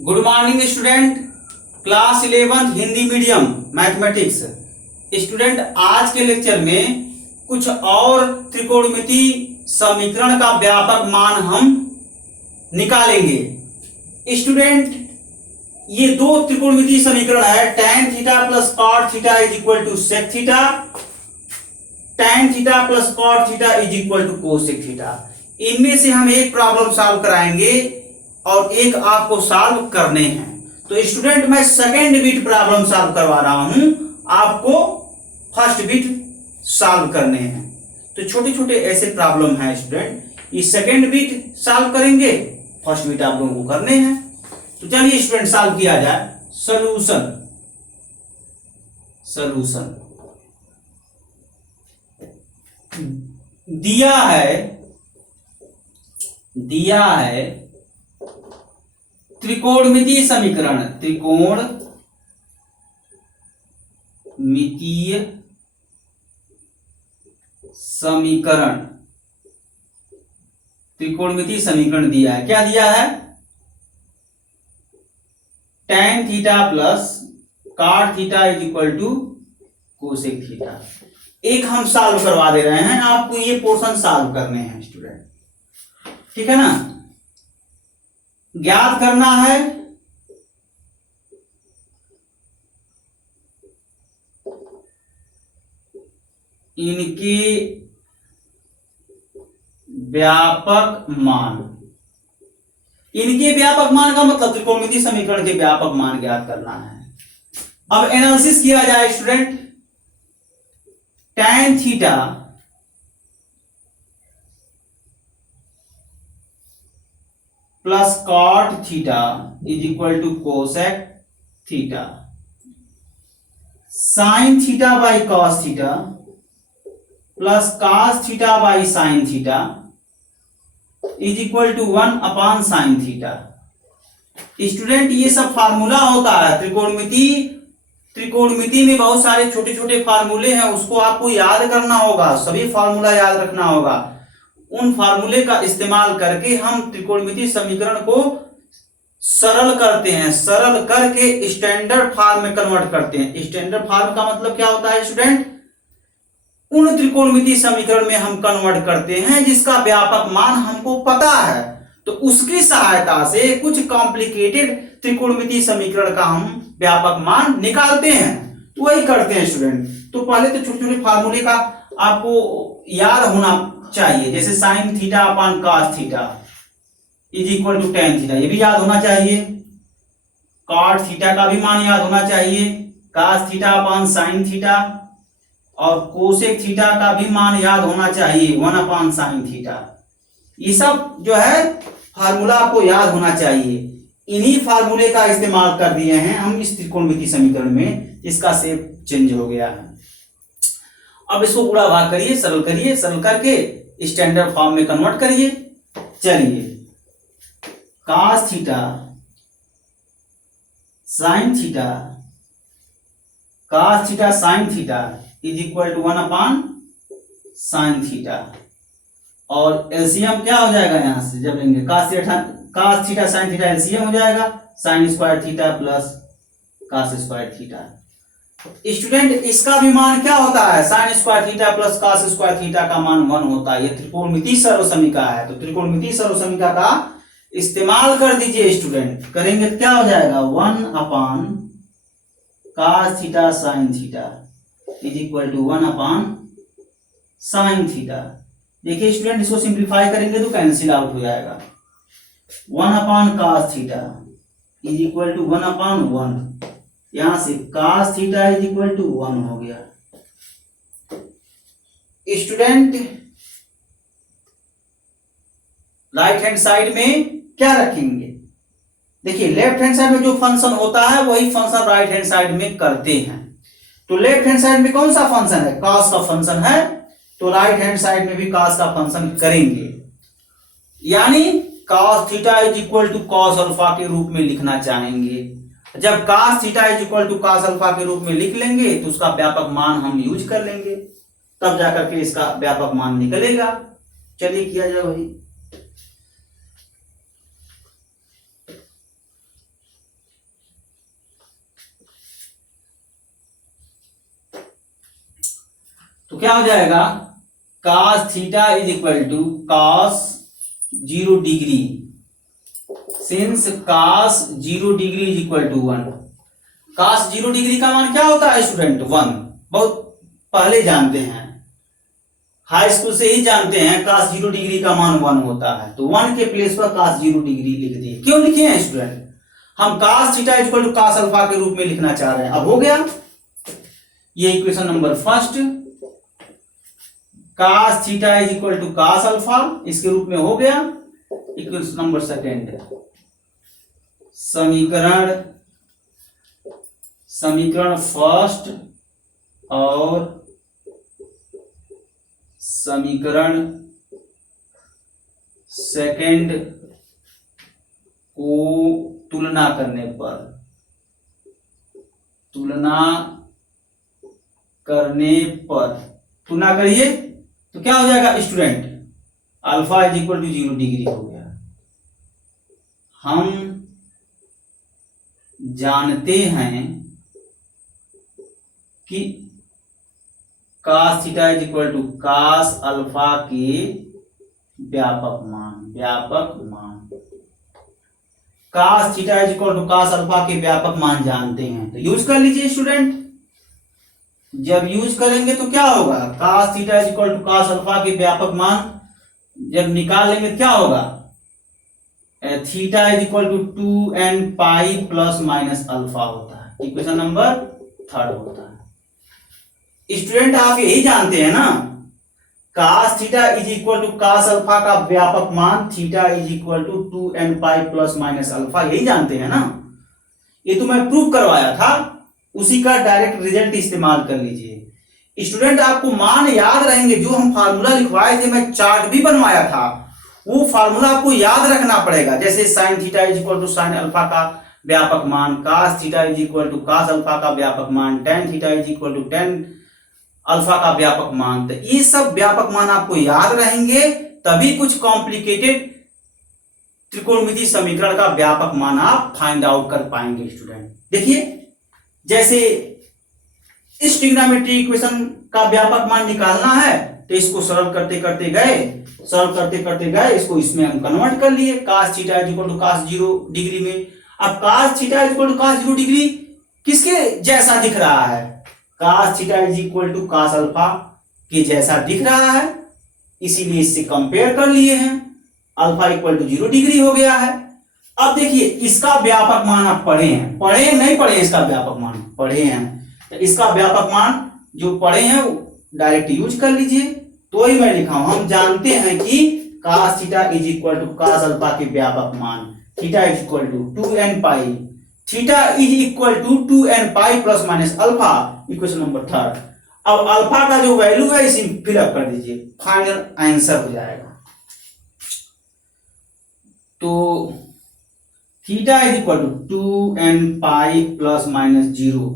Good morning student, class 11 Hindi medium mathematics. Student, आज के lecture में कुछ और त्रिकोणमितीय समीकरण का व्यापक मान हम निकालेंगे। स्टूडेंट, ये दो त्रिकोणमितीय समीकरण है tan theta plus cot theta is equal to sec theta, tan theta plus cot theta is equal to cosec theta. इनमें से हम एक प्रॉब्लम सॉल्व कराएंगे और एक आपको सॉल्व करने हैं। तो स्टूडेंट, मैं सेकेंड बिट प्रॉब्लम सॉल्व करवा रहा हूं, आपको फर्स्ट बिट सॉल्व करने हैं। तो छोटे छोटे ऐसे प्रॉब्लम हैं स्टूडेंट, ये सेकेंड बिट सॉल्व करेंगे, फर्स्ट बिट आप लोगों को करने हैं। तो चलिए स्टूडेंट, सॉल्व किया जाए। सॉल्यूशन दिया है त्रिकोणमितीय समीकरण, त्रिकोणमितीय समीकरण दिया है। क्या दिया है? tan theta plus cot theta is equal to cosec theta. एक हम सॉल्व करवा दे रहे हैं, आपको ये पोर्शन सॉल्व करने हैं स्टूडेंट, ठीक है ना। ज्ञात करना है इनके व्यापक मान। इनके व्यापक मान का मतलब त्रिकोणमितीय समीकरण के व्यापक मान ज्ञात करना है। अब एनालिसिस किया जाए student. tan theta plus cot theta is equal to cosec theta, sine theta by cos theta plus cos theta by sine theta is equal to 1 upon sine theta. Student, ये सब फार्मूला होता है त्रिकोणमिति में बहुत सारे छोटे छोटे फार्मूले हैं, उसको आपको याद करना होगा, सभी फार्मूला याद रखना होगा। उन फार्मूले का इस्तेमाल करके हम त्रिकोणमितीय समीकरण को सरल करते हैं, सरल करके स्टैंडर्ड फॉर्म में कन्वर्ट करते हैं। स्टैंडर्ड फॉर्म का मतलब क्या होता है स्टूडेंट? उन त्रिकोणमितीय समीकरण में हम कन्वर्ट करते हैं जिसका व्यापक मान हमको पता है, तो उसकी सहायता से कुछ कॉम्प्लिकेटेड त्रिकोणमितीय समीकरण का हम व्यापक मान निकालते हैं। तो वही करते हैं स्टूडेंट। तो पहले तो छोटे छोटे फार्मूले का आपको याद होना चाहिए, जैसे sine theta upon cos theta is equal to tan theta, ये भी याद होना चाहिए। cot थीटा का भी मान याद होना चाहिए, cos theta upon sine theta, और कोसेक थीटा का भी मान याद होना चाहिए, 1 अपॉन साइन थीटा। ये सब जो है फार्मूला आपको याद होना चाहिए। इन्हीं फार्मूले का इस्तेमाल कर दिए हैं हम इस त्रिकोणमितीय समीकरण में, इसका शेप चेंज हो गया है। अब इसको पूरा भाग करिए, सरल करिए, सरल करके स्टैंडर्ड फॉर्म में कन्वर्ट करिए। चलिए, cos theta sine theta, cos theta sine theta is equal to 1 upon sine theta, और एलसीएम क्या हो जाएगा यहां से जब लेंगे? cos theta sine theta LCM हो जाएगा, sine square theta plus cos square theta. Student, इसका भी मान क्या होता है? Sine square theta plus cos square theta का मान 1 होता है। ये त्रिकोणमितीय सर्वसमीका है, तो त्रिकोणमितीय सर्वसमीका का इस्तेमाल कर दीजिए स्टूडेंट। करेंगे तो क्या हो जाएगा? 1 upon cos theta sine theta is equal to 1 upon sine theta. देखिए स्टूडेंट, इसको सिंप्लीफाई करेंगे तो कैंसिल आउट हो जाएगा। 1 upon cos theta is equal to 1 upon 1, यहां से cos theta is equal to 1 हो गया। स्टूडेंट, राइट हैंड साइड में क्या रखेंगे? देखिए, लेफ्ट हैंड साइड में जो फंक्शन होता है वही फंक्शन राइट हैंड साइड में करते हैं। तो लेफ्ट हैंड साइड में कौन सा फंक्शन है? cos का फंक्शन है, तो राइट हैंड साइड में भी cos का फंक्शन करेंगे। यानी cos theta is equal to cos alpha के रूप में लिखना चाहेंगे। जब cos theta is equal to cos alpha के रूप में लिख लेंगे तो उसका व्यापक मान हम यूज कर लेंगे, तब जाकर के इसका व्यापक मान निकलेगा। चलिए किया जाए वही। क्या हो जाएगा, cos theta is equal to cos 0 degree, since cos 0 degree is equal to 1। cos 0 degree का मान क्या होता है स्टूडेंट, 1। बहुत पहले जानते हैं, हाई स्कूल से ही जानते हैं cos 0 डिग्री का मान 1 होता है। तो 1 के प्लेस पर cos 0 डिग्री लिख दिए। क्यों लिखे हैं स्टूडेंट, हम cos theta equal to cos alpha के रूप में लिखना चाह रहे हैं। अब हो गया ये equation number first, cos theta is equal to cos alpha इसके रूप में हो गया। इक्वेशन नंबर सेकेंड, समीकरण फर्स्ट और समीकरण सेकंड को तुलना करने पर तुलना करिए तो क्या हो जाएगा student, alpha is equal to 0 degree हो गया। हम जानते हैं कि cos theta is equal to cos alpha के व्यापक मान cos theta is equal to cos alpha के व्यापक मान जानते हैं, तो यूज कर लीजिए स्टूडेंट। जब यूज करेंगे तो क्या होगा, cos theta is equal to cos alpha के व्यापक मान जब निकाल लेंगे क्या होगा, theta is equal to 2n pi plus minus alpha होता है। इक्वेशन नंबर थर्ड होता है। स्टूडेंट आप यही जानते हैं ना, cos theta is equal to cos alpha का व्यापक मान theta is equal to 2n pi plus minus alpha, यही जानते हैं ना। ये तो मैं प्रूव करवाया था, उसी का डायरेक्ट रिजल्ट इस्तेमाल कर लीजिए। स्टूडेंट आपको मान याद रहेंगे, जो हम फार्मूला लिखवाए थे, मैं चार्ट भी बनवाया था, वो फार्मूला आपको याद रखना पड़ेगा। जैसे sine theta is equal to sine alpha का व्यापक मान, cos theta is equal to cos alpha का व्यापक मान, tan theta is equal to tan alpha का व्यापक मान। तो ये सब व्यापक मान आपको याद रहेंगे, तभी कुछ कॉम्प्लिकेटेड त्रिकोणमितीय समीकरण का व्यापक मान आप फाइंड आउट कर पाएंगे। स्टूडेंट देखिए, जैसे इस ट्रिग्नोमेट्री इक्वेशन का व्यापक मान निकालना है, तो इसको सरल करते करते गए, इसको इसमें हम कन्वर्ट कर लिए, cos theta is equal to cos 0 degree में। अब cos theta is equal to cos 0 degree किसके जैसा दिख रहा है, cos theta is equal to cos alpha के जैसा दिख रहा है, इसीलिए इससे कंपेयर कर लिए हैं, अल्फा इक्वल टू 0 डिग्री हो गया है। अब देखिए इसका व्यापक मान आप पढ़े इसका व्यापक मान पढ़े हैं, तो इसका व्यापक मान जो पढ़े हैं डायरेक्ट यूज कर लीजिए। तो ही मैं लिखा हूं, हम जानते हैं कि cos theta is equal to cos alpha के व्यापक मान theta is equal to 2n pi, theta is equal to 2n pi plus minus alpha. Equation number third. अब अल्फा का जो वैल्यू है इसे फिलअप कर दीजिए, फाइनल आंसर हो जाएगा। तो theta is equal to 2n pi plus minus 0,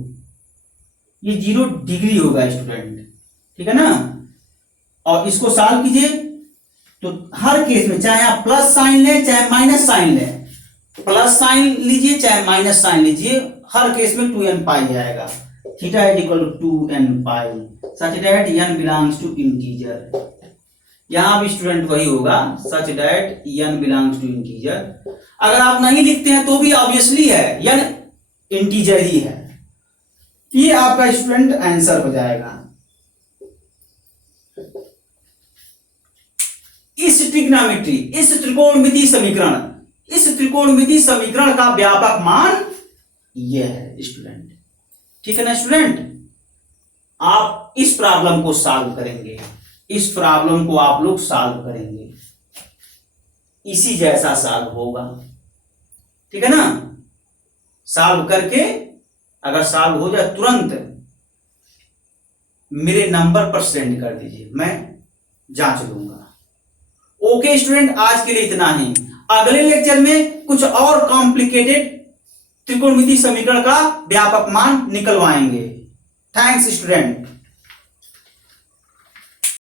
ये 0 डिग्री होगा स्टूडेंट, ठीक है ना। और इसको सॉल्व कीजिए तो हर केस में चाहे आप प्लस साइन लें चाहे माइनस साइन लें, प्लस साइन लीजिए चाहे माइनस साइन लीजिए, हर केस में 2n पाई आएगा। Theta is equal to 2n pi such that n belongs to integer. यहां भी स्टूडेंट वही होगा, such that n belongs to integer. अगर आप नहीं लिखते हैं तो भी ऑब्वियसली है, n इंटीजर ही है। ये आपका स्टूडेंट आंसर हो जाएगा। इस ट्रिग्नोमेट्री, इस त्रिकोणमितीय समीकरण का व्यापक मान यह है स्टूडेंट, ठीक है ना स्टूडेंट। आप इस प्रॉब्लम को सॉल्व करेंगे, इस प्रॉब्लम को आप लोग सॉल्व करेंगे, इसी जैसा सॉल्व होगा, ठीक है ना। सॉल्व करके अगर सॉल्व हो जाए तुरंत मेरे नंबर पर सेंड कर दीजिए, मैं जांच लूंगा। ओके स्टूडेंट, आज के लिए इतना ही। अगले लेक्चर में कुछ और कॉम्प्लिकेटेड त्रिकोणमितीय समीकरण का व्यापक मान निकलवाएंगे। Thanks student.